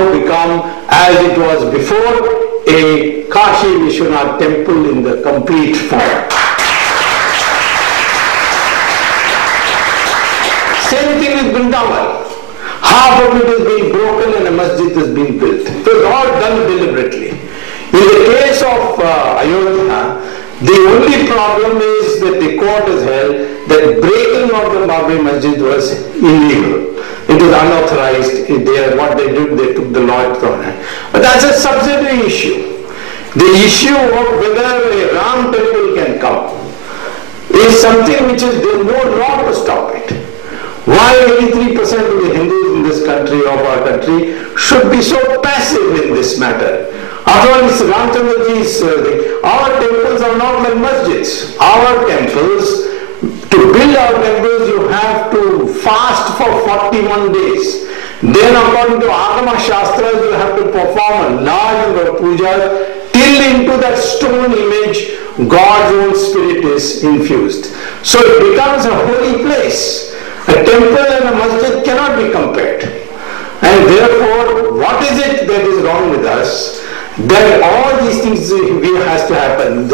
now become, as it was before, a Kashi Vishwanath temple in the complete form. Same thing with Vrindavan. Half of it has been broken and a masjid has been built. It was all done deliberately. In the case of Ayodhya, the only problem is that the court has held that breaking of the Babri Masjid was illegal. It was unauthorized. What they did, they took the law from it. But that's a subsidiary issue. The issue of whether a Ram temple can come is something which is, there is no law to stop it. Why 83% of the Hindus in this country, of our country, should be so passive in this matter? After all, it's Ramchandraji's thing. Our temples are not like masjids. Our temples, to build our temples, you have to fast for 41 days. Then according to Agama Shastras, you have to perform a large number of pujas till into that stone image God's own spirit is infused. So it becomes a holy place. A temple and a masjid cannot be compared. And therefore, what is it that is wrong with us? That all these things has to happen.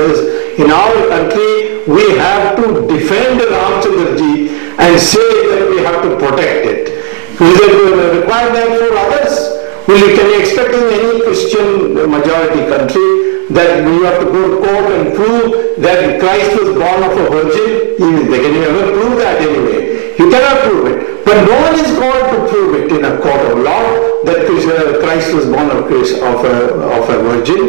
In our country, we have to defend Ramchandraji and say that we have to protect it. Will they require that for others? Can you expect in any Christian majority country that we have to go to court and prove that Christ was born of a virgin? Can you ever prove that anyway? You cannot prove it. But no one is called to prove it in a court of law that Christ was born of a virgin.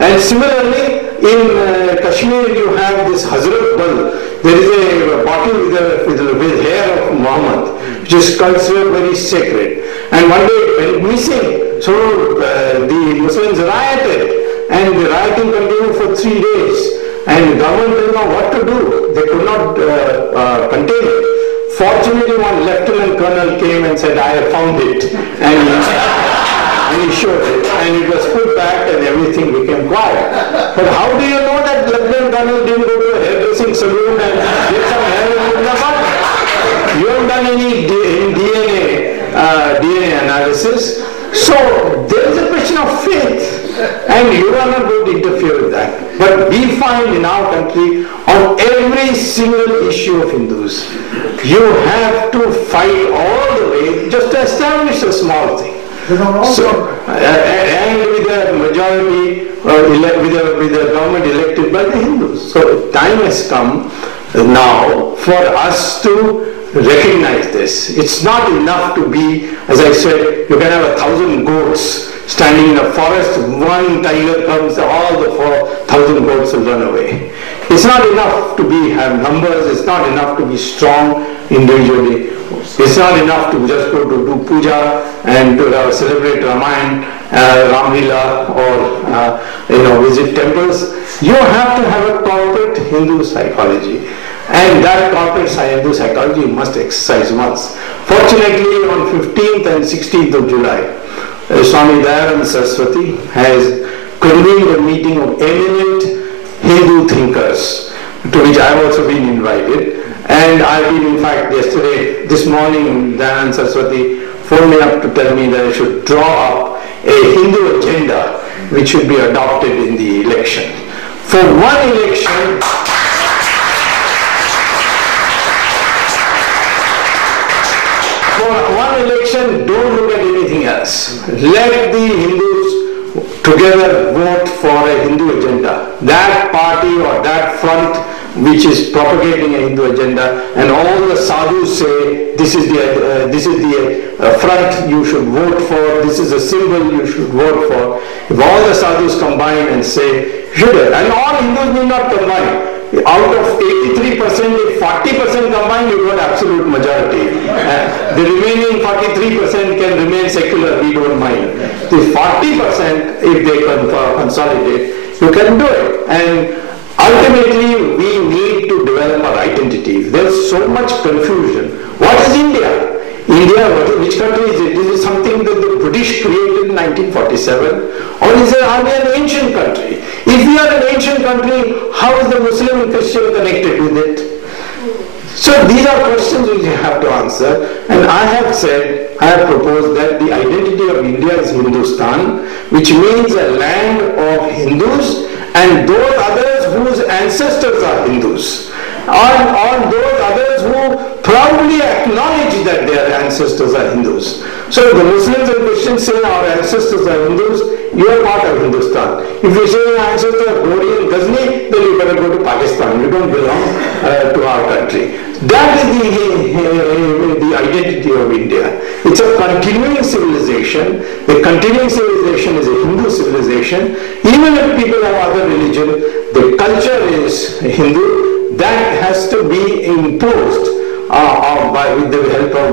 And similarly, in Kashmir you have this Hazrat Bal. There is a bottle with hair of Muhammad, which is considered very sacred. And one day it went missing. So the Muslims rioted, and the rioting continued for 3 days. And the government didn't know what to do. They could not contain it. Fortunately, one lieutenant colonel came and said, I have found it. And he showed it. And it was put back and everything became quiet. But how do you know that lieutenant colonel didn't go to a hairdressing saloon and get some hair and put them up? You haven't done any DNA analysis. So there is a question of faith. And you are not going to interfere with that. But we find in our country, on every single issue of Hindus, you have to fight all the way just to establish a small thing. So, and with the majority, with the government elected by the Hindus. So time has come now for us to recognize this. It's not enough to be, as I said, you can have 1,000 goats standing in a forest, one tiger comes, all the 4,000 goats will run away. It's not enough to have numbers, it's not enough to be strong individually. It's not enough to just go to do puja and to celebrate Ramayana, Ramlila, or visit temples. You have to have a corporate Hindu psychology. And that corporate Hindu psychology must exercise once. Fortunately, on 15th and 16th of July, Swami Dayananda Saraswati has convened a meeting of eminent Hindu thinkers, to which I have also been invited. And I've been, in fact, this morning, Dayananda Saraswati phoned me up to tell me that I should draw up a Hindu agenda which should be adopted in the election. For one election, don't look at anything else. Let the Hindus together vote for a Hindu agenda. That party or that front which is propagating a Hindu agenda, and all the sadhus say this is the front you should vote for, this is a symbol you should vote for. If all the sadhus combine and say, should it? And all Hindus need not combine. Out of 83%, if 40% combine, you got absolute majority. The remaining 43% can remain secular, we don't mind. The 40%, if they consolidate, you can do it. And ultimately, we need to develop our identity. There's so much confusion. What is India? India, which country is it? Is it something that the British created in 1947? Or are we an ancient country? If we are an ancient country, how is the Muslim and Christian connected with it? So these are questions which you have to answer, and I have proposed that the identity of India is Hindustan, which means a land of Hindus and those others whose ancestors are Hindus, or those others who proudly acknowledge that their ancestors are Hindus. So if the Muslims and Christians say our ancestors are Hindus, you are part of Hindustan. If you say your ancestors are Gori and Ghazni, then you better go to Pakistan. You don't belong to our country. That is the identity of India. It's a continuing civilization. The continuing civilization is a Hindu civilization. Even if people have other religion, the culture is Hindu. That has to be imposed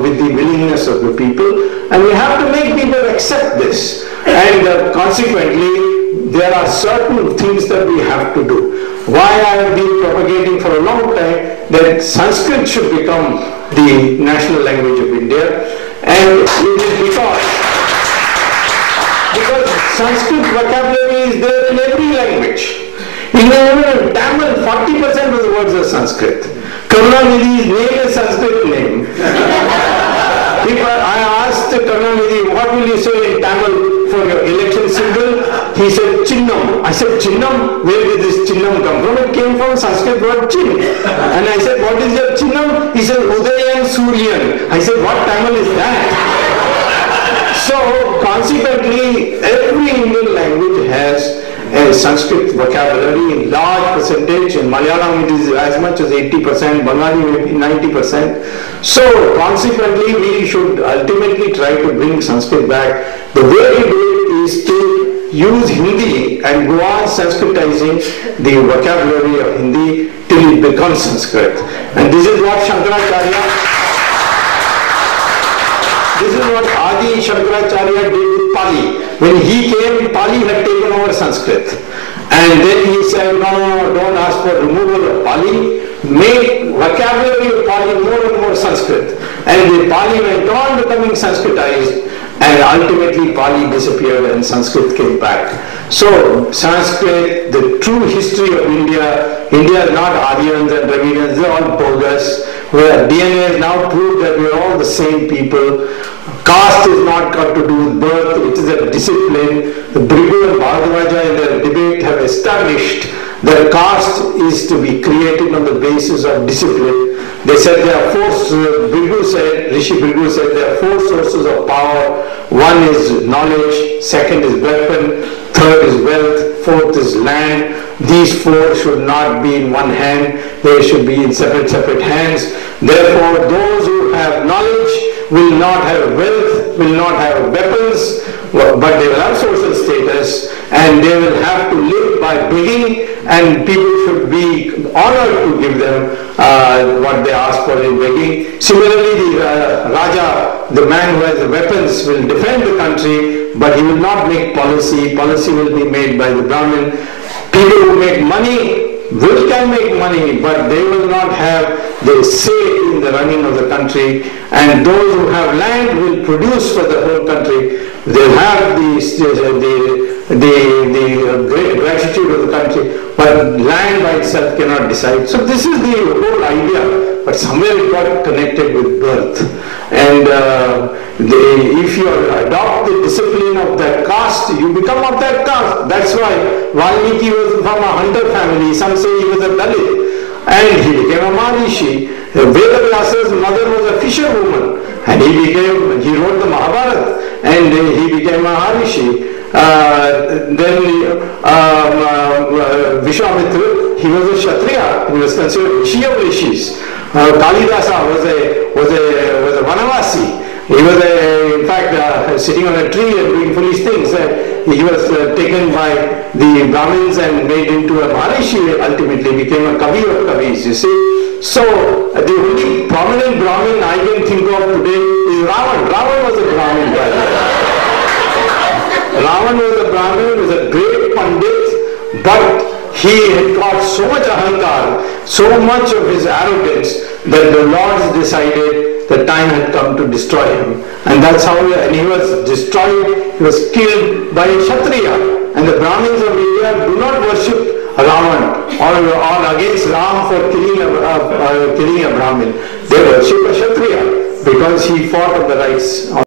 with the willingness of the people, and we have to make people accept this. And consequently, there are certain things that we have to do. Why I have been propagating for a long time that Sanskrit should become the national language of India, and it is because Sanskrit vocabulary is there in every language. Even in Tamil, 40% of the words are Sanskrit. Karunanidhi's name is Sanskrit name. If I asked Karunanidhi, what will you say in Tamil for your election symbol? He said, Chinnam. I said, Chinnam? Where did this Chinnam come from? It came from Sanskrit word Chin. And I said, what is your Chinnam? He said, Udayan Suryan. I said, what Tamil is that? So, consequently, every Indian language has a Sanskrit vocabulary in large percentage. In Malayalam it is as much as 80%, Bengali maybe 90%. So consequently we should ultimately try to bring Sanskrit back. The way to do it is to use Hindi and go on Sanskritizing the vocabulary of Hindi till it becomes Sanskrit. And this is what Adi Shankaracharya did with Pali. When he came, Pali had taken over Sanskrit. And then he said, no, don't ask for removal of Pali. Make vocabulary of Pali more and more Sanskrit. And the Pali went on becoming Sanskritized, and ultimately Pali disappeared and Sanskrit came back. So Sanskrit, the true history of India is not Aryans and Dravidians, they're all bogus. Where DNA has now proved that we're all the same people. Caste is not got to do with birth, it is a discipline. The Brigu and Bhardwaja in their debate have established that caste is to be created on the basis of discipline. They said there are Rishi Brigu said there are 4 sources of power. One is knowledge, second is weapon, third is wealth, fourth is land. These 4 should not be in one hand, they should be in separate hands. Therefore, those who have knowledge will not have wealth, will not have weapons, but they will have social status, and they will have to live by begging, and people should be honored to give them what they ask for in begging. Similarly, the Raja, the man who has the weapons, will defend the country, but he will not make policy. Policy will be made by the Brahmin. People who make money can make money, but they will not have the say in the running of the country. And those who have land will produce for the whole country. They have the great gratitude of the country, but land by itself cannot decide. So this is the whole idea, but somewhere it got connected with birth. And if you adopt the discipline of that caste, you become of that caste. That's why Valmiki was from a hunter family. Some say he was a Dalit, and he became a Maharishi. Vedavyasa's mother was a fisherwoman, and he wrote the Mahabharata, and he became a Maharishi. Then Vishwamitra, he was a Kshatriya, he was considered Rishi of Rishis. Kalidasa was a Vanavasi. He was in fact sitting on a tree and doing foolish things. He was taken by the Brahmins and made into a Maharishi, ultimately became a Kavi of Kavis, you see. So the only prominent Brahmin I can think of today is Ravan. Ravan was a Brahmin, by the way. Ravan was a Brahmin, was a great Pandit, but he had got so much ahankar, so much of his arrogance, that the Lords decided the time had come to destroy him. And that's how he was destroyed, he was killed by a Kshatriya. And the Brahmins of India do not worship Ravan or against Ram for killing a Brahmin. They worship a Kshatriya because he fought on the rights.